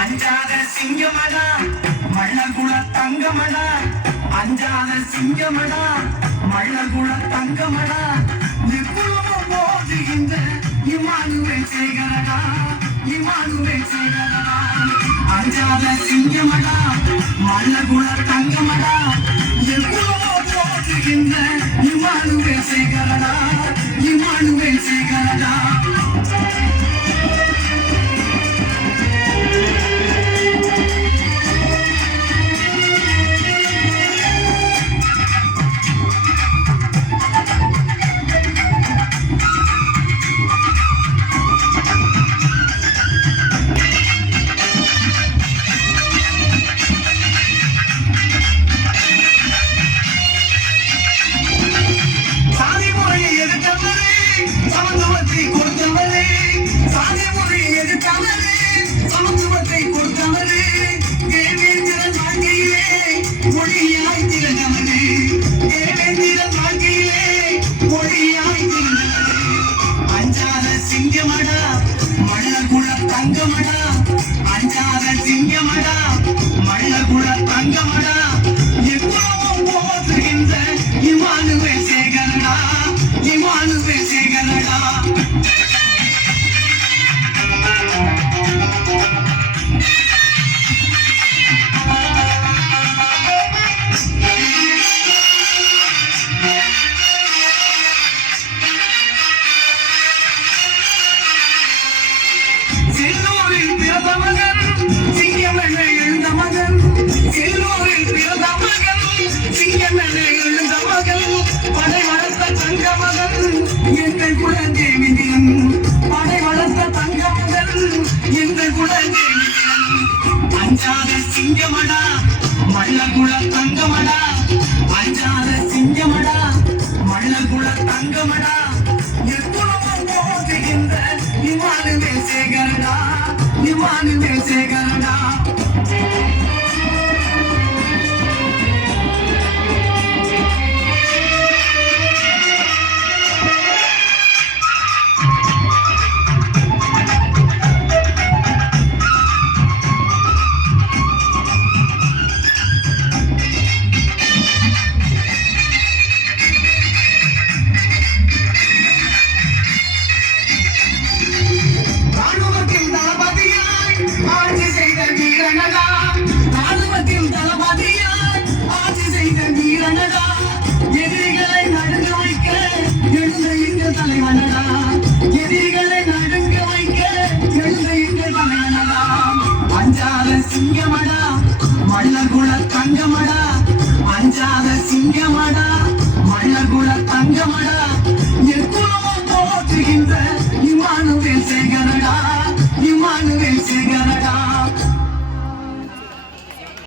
அஞ்சாத சிங்கமடா மள்ளகுல தங்கமடா அஞ்சாத சிங்கமடா மள்ளகுல தங்கமடா நிக்குளமும் போதுகின்ற Emmanuel சேகரடா Emmanuel சேகரடா அஞ்சாத சிங்கமடா மள்ளகுல தங்கமடா நிக்குளமும் போதுகின்ற இமானுவேல் சேகரடா இமானுவேல் சேகரடா சிங்கமடா மள்ளகுல தங்கமடா அஞ்சாத சிங்கமடா மள்ளகுல தங்கமடா எவ்வளவு போதுகின்ற இமானுவேல் சேகரடா இமானுவேல் சேகரடா செல்லூரில் பிறந்த மகன் சிங்கம் என எழுந்த மகன் செல்லூரில் பிறந்த மகன் சிங்கம் என எழுந்த மகன் படை வளர்த்த தங்க மகன் எங்கள் குலதேவி தினம் படை வளர்த்த தங்க மகன் எங்கள் குலதேவி தினம் அஞ்சாத சிங்கமடா மள்ளகுல தங்கமடா அஞ்சாத சிங்கமடா மள்ளகுல தங்கமடா இமானுவேல் சேகரடா இமானுவேல் சேகரடா எதிரிகளை நடுங்க வைக்க எழுந்த எங்கள் தலைவனடா எதிரிகளை நடுங்க வைக்க எழுந்த எங்கள் தலைவனடா அஞ்சாத சிங்கமடா மள்ளகுல தங்கமடா அஞ்சாத சிங்கமடா மள்ளகுல தங்கமடா